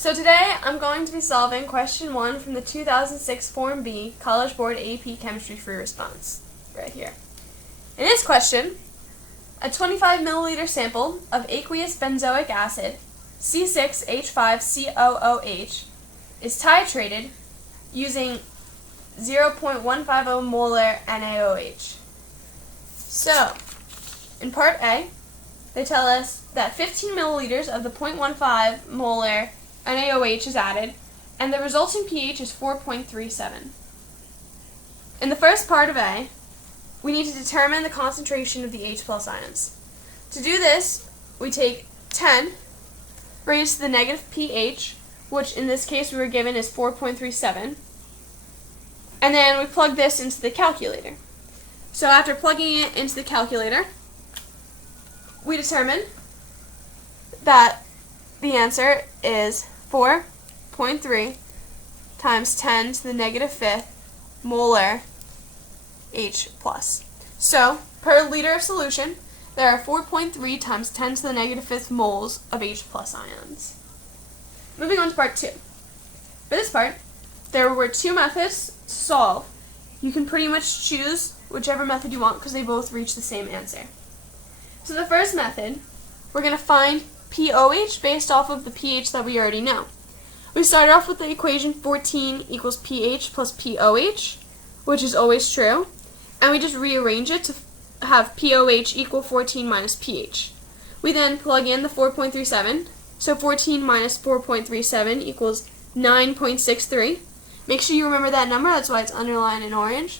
So today I'm going to be solving question 1 from the 2006 Form B College Board AP Chemistry Free Response, right here. In this question, a 25 milliliter sample of aqueous benzoic acid, C6H5COOH, is titrated using 0.150 molar NaOH. So, in part A, they tell us that 15 milliliters of the 0.15 molar NaOH is added, and the resulting pH is 4.37. In the first part of A, we need to determine the concentration of the H plus ions. To do this, we take 10 raised to the negative pH, which in this case we were given is 4.37, and then we plug this into the calculator. So after plugging it into the calculator, we determine that the answer is 4.3 times 10 to the negative fifth molar H plus. So, per liter of solution, there are 4.3 times 10 to the negative fifth moles of H plus ions. Moving on to part 2. For this part, there were two methods to solve. You can pretty much choose whichever method you want because they both reach the same answer. So the first method, we're going to find pOH based off of the pH that we already know. We started off with the equation 14 equals pH plus pOH, which is always true, and we just rearrange it to have pOH equal 14 minus pH. We then plug in the 4.37, so 14 minus 4.37 equals 9.63. Make sure you remember that number, that's why it's underlined in orange.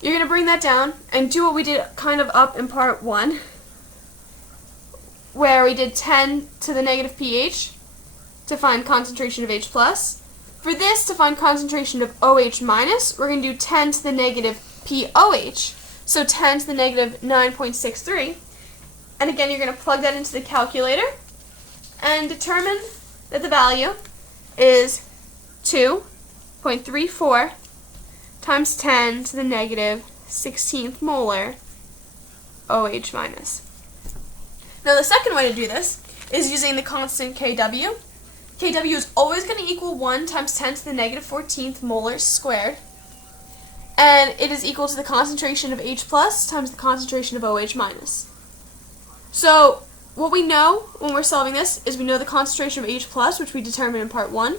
You're going to bring that down and do what we did kind of up in part 1, where we did 10 to the negative pH to find concentration of H+. For this, to find concentration of OH-, we're going to do 10 to the negative pOH, so 10 to the negative 9.63. And again, you're going to plug that into the calculator and determine that the value is 2.34 times 10 to the negative 16th molar OH-. Now the second way to do this is using the constant Kw. Kw is always going to equal 1 times 10 to the negative 14th molar squared, and it is equal to the concentration of H plus times the concentration of OH minus. So what we know when we're solving this is we know the concentration of H plus, which we determined in part 1.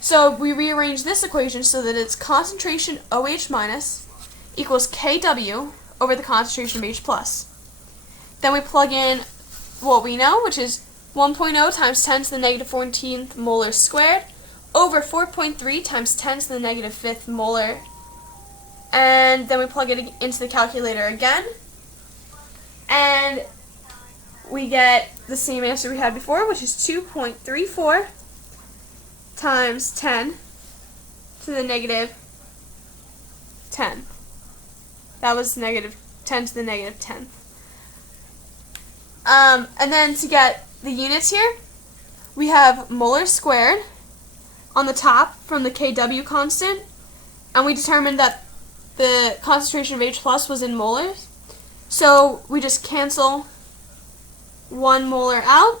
So we rearrange this equation so that it's concentration OH minus equals Kw over the concentration of H plus. Then we plug in what we know, which is 1.0 times 10 to the negative 14th molar squared over 4.3 times 10 to the negative 5th molar. And then we plug it into the calculator again. And we get the same answer we had before, which is 2.34 times 10 to the negative 10. That was negative 10 to the negative 10th. And then to get the units here, we have molar squared on the top from the Kw constant, and we determined that the concentration of H plus was in molars, so we just cancel 1 molar out,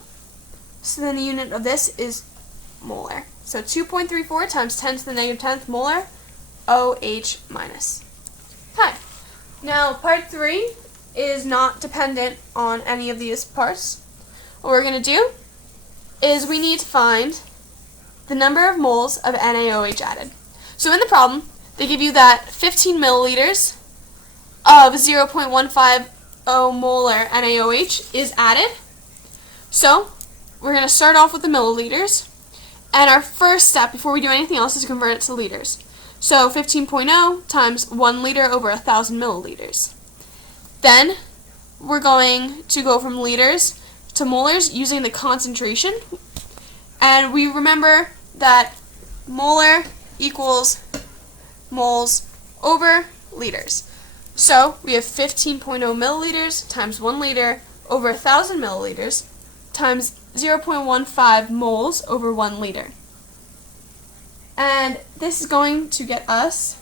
so then the unit of this is molar. So 2.34 times 10 to the negative 10th molar OH minus. Okay, now part 3 is not dependent on any of these parts. What we're going to do is we need to find the number of moles of NaOH added. So in the problem, they give you that 15 milliliters of 0.150 molar NaOH is added. So we're going to start off with the milliliters, and our first step before we do anything else is convert it to liters. So 15.0 times 1 liter over 1,000 milliliters. Then we're going to go from liters to molars using the concentration, and we remember that molar equals moles over liters. So we have 15.0 milliliters times 1 liter over 1,000 milliliters times 0.15 moles over 1 liter. And this is going to get us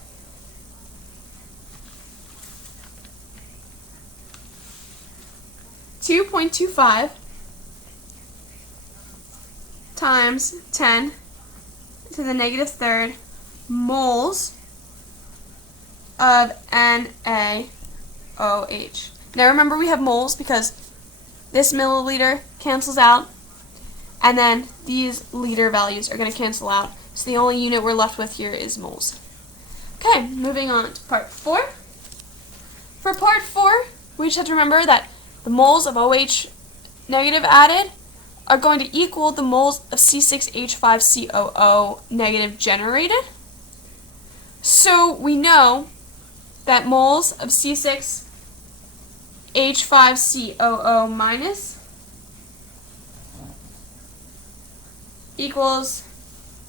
2.25 times 10 to the negative third moles of NaOH. Now remember, we have moles because this milliliter cancels out, and then these liter values are going to cancel out. So the only unit we're left with here is moles. Okay, moving on to part 4. For part 4, we just have to remember that the moles of OH negative added are going to equal the moles of C6H5COO negative generated. So we know that moles of C6H5COO minus equals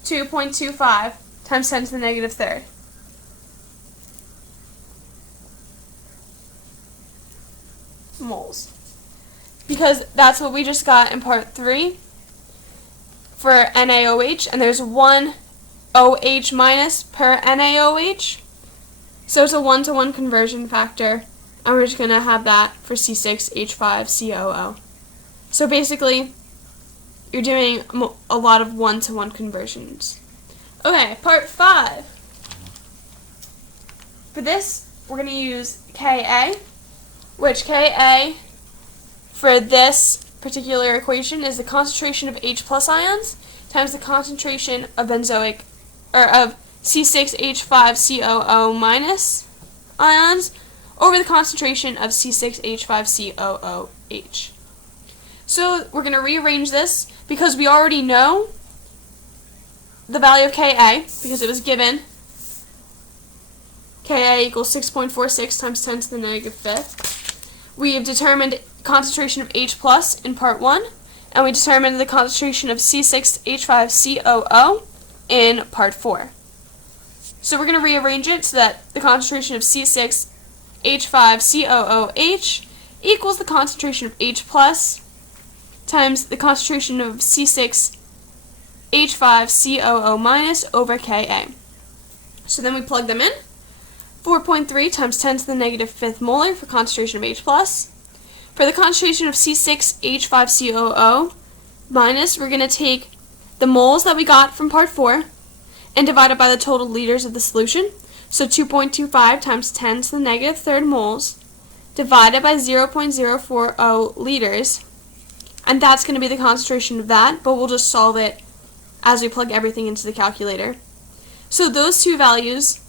2.25 times 10 to the negative third. Moles. Because that's what we just got in part 3 for NaOH, and there's one OH minus per NaOH. So it's a 1-to-1 conversion factor, and we're just going to have that for C6H5COO. So basically, you're doing a lot of 1-to-1 conversions. Okay, part 5. For this, we're going to use Ka, which Ka for this particular equation is the concentration of H plus ions times the concentration of benzoic, or of C6H5COO minus ions over the concentration of C6H5COOH. So we're going to rearrange this because we already know the value of Ka because it was given. Ka equals 6.46 times 10 to the negative fifth. We have determined concentration of H plus in part 1, and we determined the concentration of C6H5COO in part 4. So we're going to rearrange it so that the concentration of C6H5COOH equals the concentration of H plus times the concentration of C6H5COO minus over Ka. So then we plug them in. 4.3 times 10 to the negative fifth molar for concentration of H plus. For the concentration of C6H5COO minus, we're going to take the moles that we got from part 4 and divide it by the total liters of the solution. So 2.25 times 10 to the negative third moles divided by 0.040 liters. And that's going to be the concentration of that, but we'll just solve it as we plug everything into the calculator. So those two values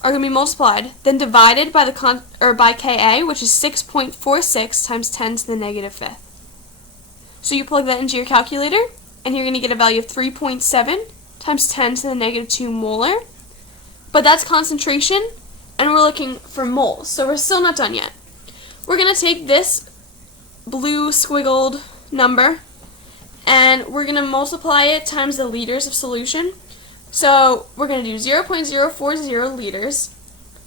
are going to be multiplied, then divided by by Ka, which is 6.46 times 10 to the negative fifth. So you plug that into your calculator, and you're going to get a value of 3.7 times 10 to the negative 2 molar. But that's concentration, and we're looking for moles, so we're still not done yet. We're going to take this blue squiggled number, and we're going to multiply it times the liters of solution. So we're going to do 0.040 liters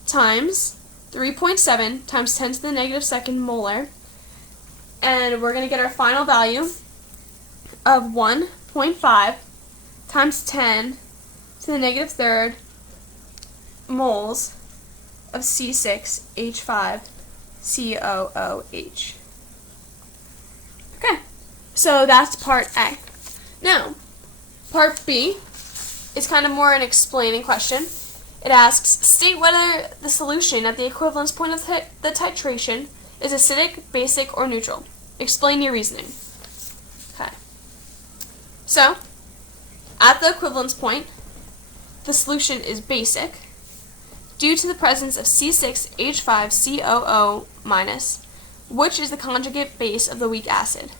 times 3.7 times 10 to the negative second molar, and we're going to get our final value of 1.5 times 10 to the negative third moles of C6H5COOH. Okay, so that's part A. Now, part B is kind of more an explaining question. It asks, state whether the solution at the equivalence point of the titration is acidic, basic, or neutral. Explain your reasoning. Okay. So, at the equivalence point, the solution is basic due to the presence of C6H5COO minus, which is the conjugate base of the weak acid.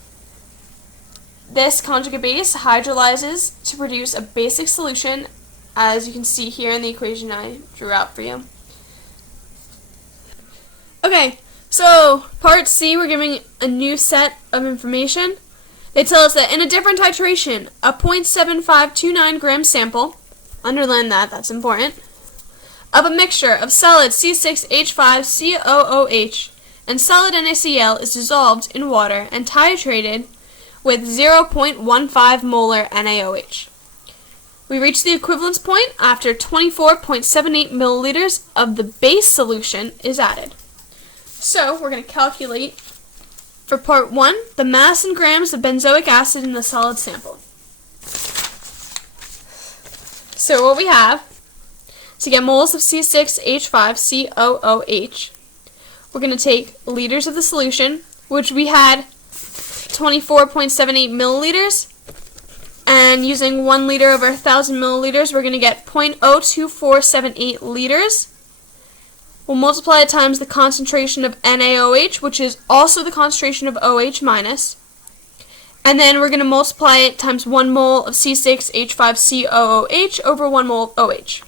This conjugate base hydrolyzes to produce a basic solution, as you can see here in the equation I drew out for you. Okay, so part C, we're giving a new set of information. They tell us that in a different titration, a 0.7529 gram sample, underline that, that's important, of a mixture of solid C6H5COOH and solid NaCl is dissolved in water and titrated with 0.15 molar NaOH. We reach the equivalence point after 24.78 milliliters of the base solution is added. So we're going to calculate, for part 1, the mass in grams of benzoic acid in the solid sample. So what we have, to get moles of C6H5COOH, we're going to take liters of the solution, which we had 24.78 milliliters, and using 1 liter over 1,000 milliliters, we're going to get 0.02478 liters. We'll multiply it times the concentration of NaOH, which is also the concentration of OH minus. And then we're going to multiply it times 1 mole of C6H5COOH over 1 mole of OH.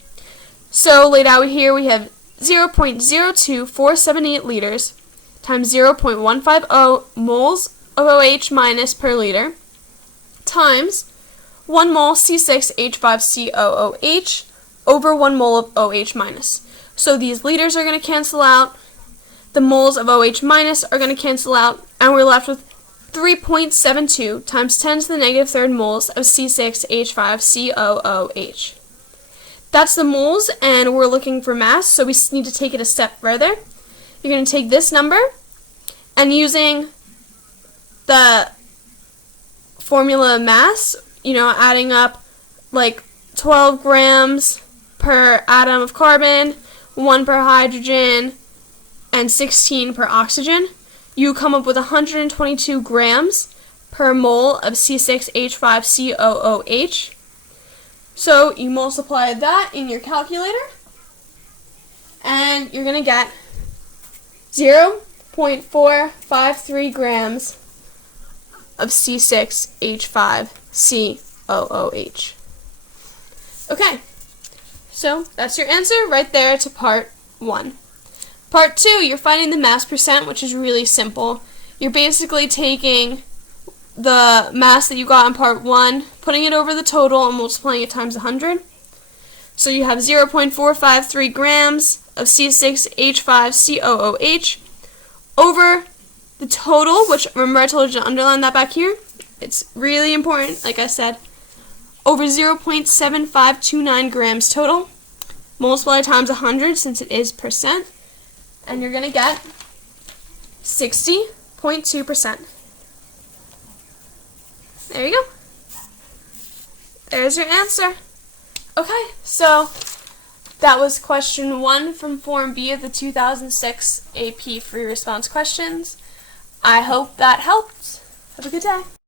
So laid out here we have 0.02478 liters times 0.150 moles of OH minus per liter times 1 mole C6H5COOH over 1 mole of OH minus. So these liters are going to cancel out, the moles of OH minus are going to cancel out, and we're left with 3.72 times 10 to the negative third moles of C6H5COOH. That's the moles, and we're looking for mass, so we need to take it a step further. You're going to take this number, and using the formula mass, adding up like 12 grams per atom of carbon, 1 per hydrogen, and 16 per oxygen, you come up with 122 grams per mole of C6H5COOH. So you multiply that in your calculator, and you're going to get 0.453 grams of C6H5COOH. Okay, so that's your answer right there to part 1. Part 2, you're finding the mass percent, which is really simple. You're basically taking the mass that you got in part 1, putting it over the total, and multiplying it times 100. So you have 0.453 grams of C6H5COOH over the total, which, remember I told you to underline that back here. It's really important, like I said, over 0.7529 grams total. Multiply times 100 since it is percent, and you're going to get 60.2%. There you go. There's your answer. Okay, so that was question 1 from Form B of the 2006 AP Free Response Questions. I hope that helped. Have a good day.